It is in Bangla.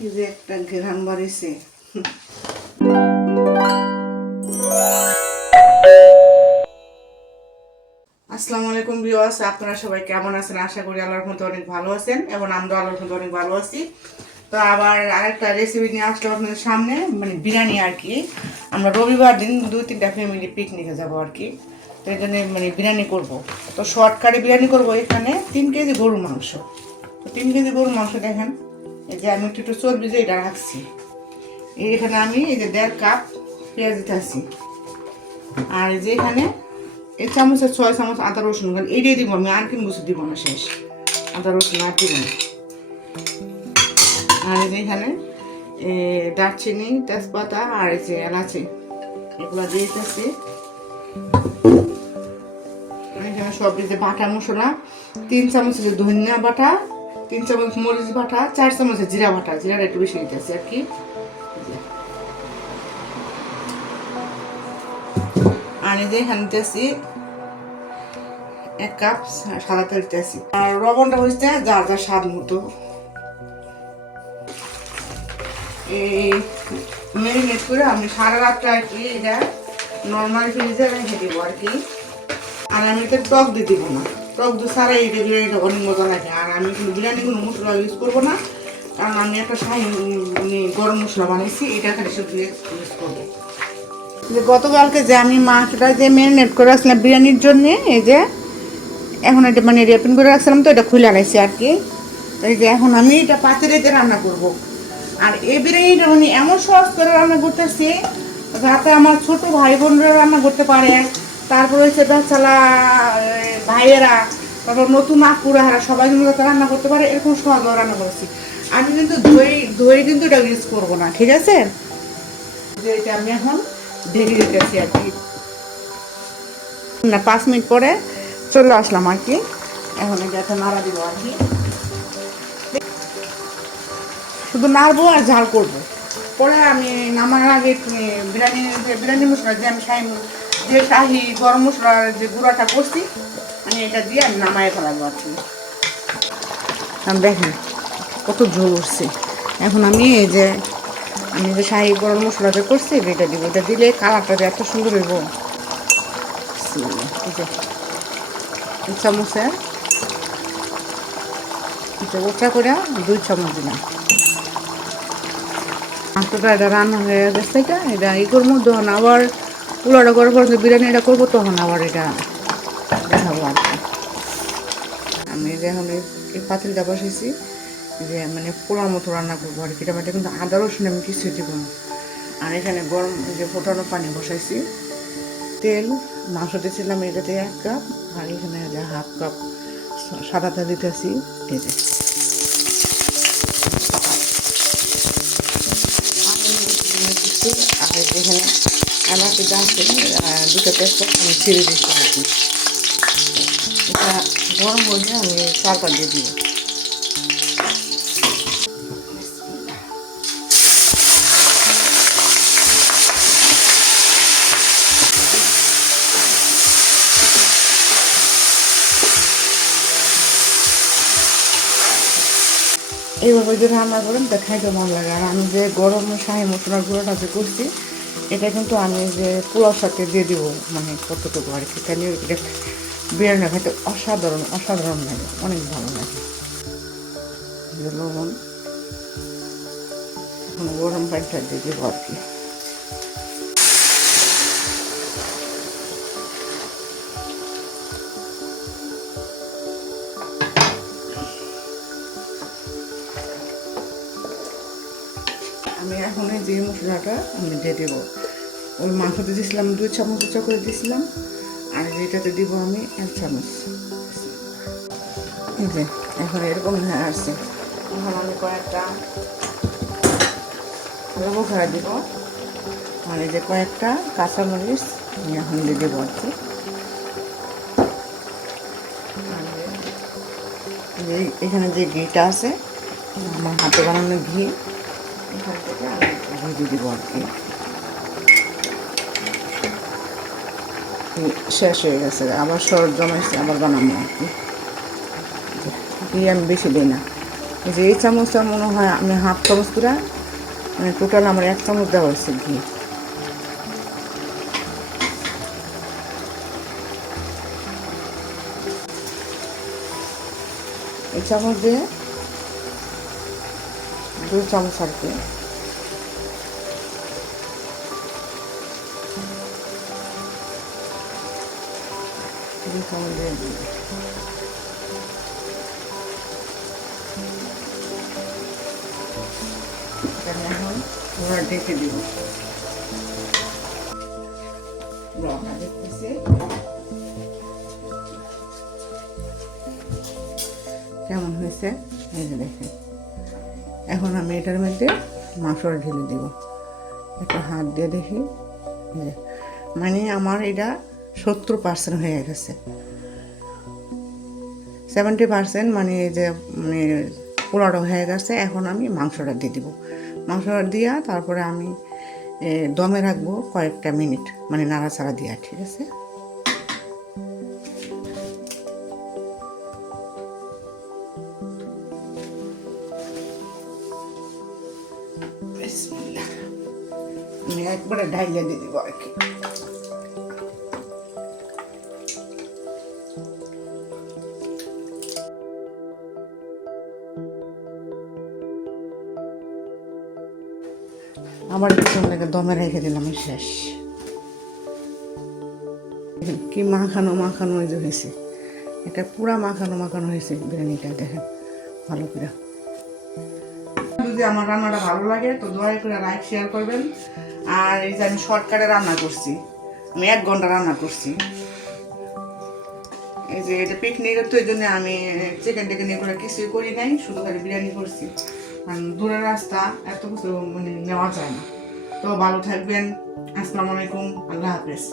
কি যে একটা ঘেরান বাড়িছে। আসসালামু আলাইকুম ভিউয়ার্স, আপনারা সবাই কেমন আছেন? আশা করি আল্লাহর মধ্যে অনেক ভালো আছেন এবং আমরা আল্লাহর মধ্যে অনেক ভালো আছি। তো আবার আরেকটা রেসিপি নিয়ে আসলাম আপনাদের সামনে মানে বিরিয়ানি আর কি। আমরা রবিবার দিন দুই তিনটা ফ্যামিলি পিকনিকে যাব আর কি। তো এই জন্য মানে বিরিয়ানি করব। তো শর্টকাটে বিরিয়ানি করব এখানে তিন কেজি গরুর মাংস। তো তিন কেজি গরুর মাংস দেখেন। এই যে আমি একটু একটু চর্বি যে এটা রাখছি। এখানে আমি এই যে দেড় কাপ পেঁয়াজ দিতে আসি আর এই যে এখানে এই চামচের ছয় চামচ আদা রসুন এইটাই দিব আমি, আর কিন বসে দিব না শেষ। আদা রসুন আর দিব না। আর এই যে এখানে দারচিনি, তেজপাতা আর এই যে এলাচি, এগুলো দিয়ে দিতেছি। এখানে সব যে বাটা মশলা, তিন চামচ ধনিয়া বাটা তিন চামচ মরিচ বাটা, চার চামচ জিরা বাটা, জিরাটা একটু বেশি দিতেছি আর কি। আর এই যে এখানে দিতেছি এক কাপ সাদা তেল দিতেছি আর লবণটা হচ্ছে যার যার স্বাদ মতো। এই ম্যারিনেট করে আমি সারা রাতটা আর কি এটা নর্মাল ফ্রিজে রেখে দিব আর কি। আর আমি তো টক দিয়ে দিব না। টক সারা এই বিরিয়ানিটা অনেক মজা লাগে আর আমি কোনো বিরিয়ানি, কোনো মশলা ইউজ করব না। কারণ আমি একটা শাহি মানে গরম মশলা বানিয়েছি এটা খালি শুধু ইউজ করব। যে গতকালকে যে আমি মাছটা যে ম্যারিনেট করে রাখছিলাম বিরিয়ানির জন্য, এই যে এখন এটা মানে রেপিং করে রাখছিলাম তো, এটা খুলে আনাইছি আর কি। তো এই যে এখন আমি এটা পাতিরেতে রান্না করব। আর এই বিরিয়ানিটা মানে এমন সহজ করে রান্না করতেছি, যাতে আমার ছোট ভাই বোনরা রান্না করতে পারে। তারপরে হচ্ছে বেচালা ভাইয়েরা, তারপর নতুন আপুরা হারা সবাই কিন্তু যাতে রান্না করতে পারে, এরকম সহজ রান্না করেছি। আমি কিন্তু দই দই কিন্তু এটা ইউজ করব না, ঠিক আছে? এটা আমি এখন ঢেকে দিতেছি আর কি। না, পাঁচ মিনিট পরে চলে আসলাম আর কি। এখন এটা নাড়া দিব আর কি। শুধু নাড়বো আর ঝাল করব। পরে আমি নামার আগে বিরিয়ানি বিরিয়ানি মশলা যে আমি শাহি যে শাহি গরম মশলার যে গুঁড়াটা করছি আমি এটা দিয়ে আমি নামায় ফেলাবো আর কি। দেখেন কত ঝোল উঠছে। এখন আমি এই যে, আমি যে শাহি গরম মশলাটা করছি এটা দিব, এটা দিলে কালারটা এত সুন্দর হইব। চামচে ওটা করে দুই চামচ দিলাম। মাংসটা এটা রান্না হয়ে গেছে, এটা এটা ই করব তখন আবার পোলাটা করার পর বিরিয়ানিটা করব, তখন আবার এটা দেখাবো আর কি। আমি এখন এই- পাতিলটা বসেছি যে মানে পোড়ার মতো রান্না করব আর কি। এটা কিন্তু আদা রসুন আমি কিছু দিব না। আর এখানে গরম যে ফোটানো পানি বসাইছি। তেল মাংস দিয়েছিলাম এটাতে এক কাপ, আর এখানে যে হাফ কাপ সাদা তেল দিতেছি এই আর যেখানে তো জানছে দুটো তেজপাতা আমি ছিঁড়ে দিচ্ছি কি এটা গরম হলে আমি চালটা দিয়ে দিব। এইভাবে যদি রান্না করেন, তা খাইতে মন লাগে। আর আমি যে গরম শাহি মশলার গুঁড়োটা যে করছি এটা কিন্তু আমি যে পোলার সাথে দিয়ে দেবো মানে কতটুকু আর কি। তাহলে এটা বিরিয়ানি খাইতে অসাধারণ অসাধারণ লাগে, অনেক ভালো লাগে। লবণ গরম পানিটা দিয়ে দেবো আর কি। এখন এই যে মশলাটা আমি দিয়ে দেবো। ওই মাংসতে দিয়েছিলাম দুই চামচ উঁচা করে দিয়েছিলাম আর এটাতে দিব আমি এক চামচ। এই যে, এখন এরকম হয়ে আসছে। এখন আমি কয়েকটা লবো খাওয়া দিব। আর এই যে কয়েকটা কাঁচামরিচ আমি এখন দিয়ে দেবো আর কি। এখানে যে ঘিটা আছে, আমার হাতে বানানো ঘি। আর কি শেষ হয়ে গেছে। আবার সর জমাইছে, আবার বানাবো আর কি। ঘি আমি বেশি দিই না। যে এই চামচটা মনে হয় আমি হাফ চামচ করে মানে টোটাল আমার এক চামচ দেওয়া হয়েছে ঘি। এই চামচ দিয়ে দুই চামচ আর কি দুই চামচ দিয়ে দিই। এখানে এখন পুরো ঢেকে দিব রঙা দেখতেছি কেমন হয়েছে এই যে দেখেন এখন আমি এটার মধ্যে মাংসটা ঢেলে দিব। একটা হাত দিয়ে দেখি। মানে আমার এটা সত্তর পার্সেন্ট হয়ে গেছে। সেভেন্টি পার্সেন্ট মানে এই যে মানে পোলাওটা হয়ে গেছে। এখন আমি মাংসটা দিয়ে দিব। মাংসটা দিয়া তারপরে আমি দমে রাখব কয়েকটা মিনিট। মানে নাড়াচাড়া দিয়া, ঠিক আছে? একবারে ঢাইলে দিয়ে দিব আর কি। কিছুক্ষণ লাগে, দমে রেখে দিলাম শেষ। কি মাখানো মাখানো যে হয়েছে। এটা পুরা মাখানো মাখানো হয়েছে বিরিয়ানিটা, দেখেন, ভালো করে। যদি আমার রান্নাটা ভালো লাগে, তো দয়া করে লাইক শেয়ার করবেন। আর এই যে আমি শর্টকাটে রান্না করছি, আমি এক ঘণ্টা রান্না করছি। এই যে এটা পিকনিকের তো এই জন্য আমি চিকেন টেকেন করে কিছুই করি নাই, শুধু খালি বিরিয়ানি করছি। কারণ দূরের রাস্তা, এত কিছু মানে নেওয়া যায় না। তো ভালো থাকবেন, আসসালামু আলাইকুম, আল্লাহ হাফেজ।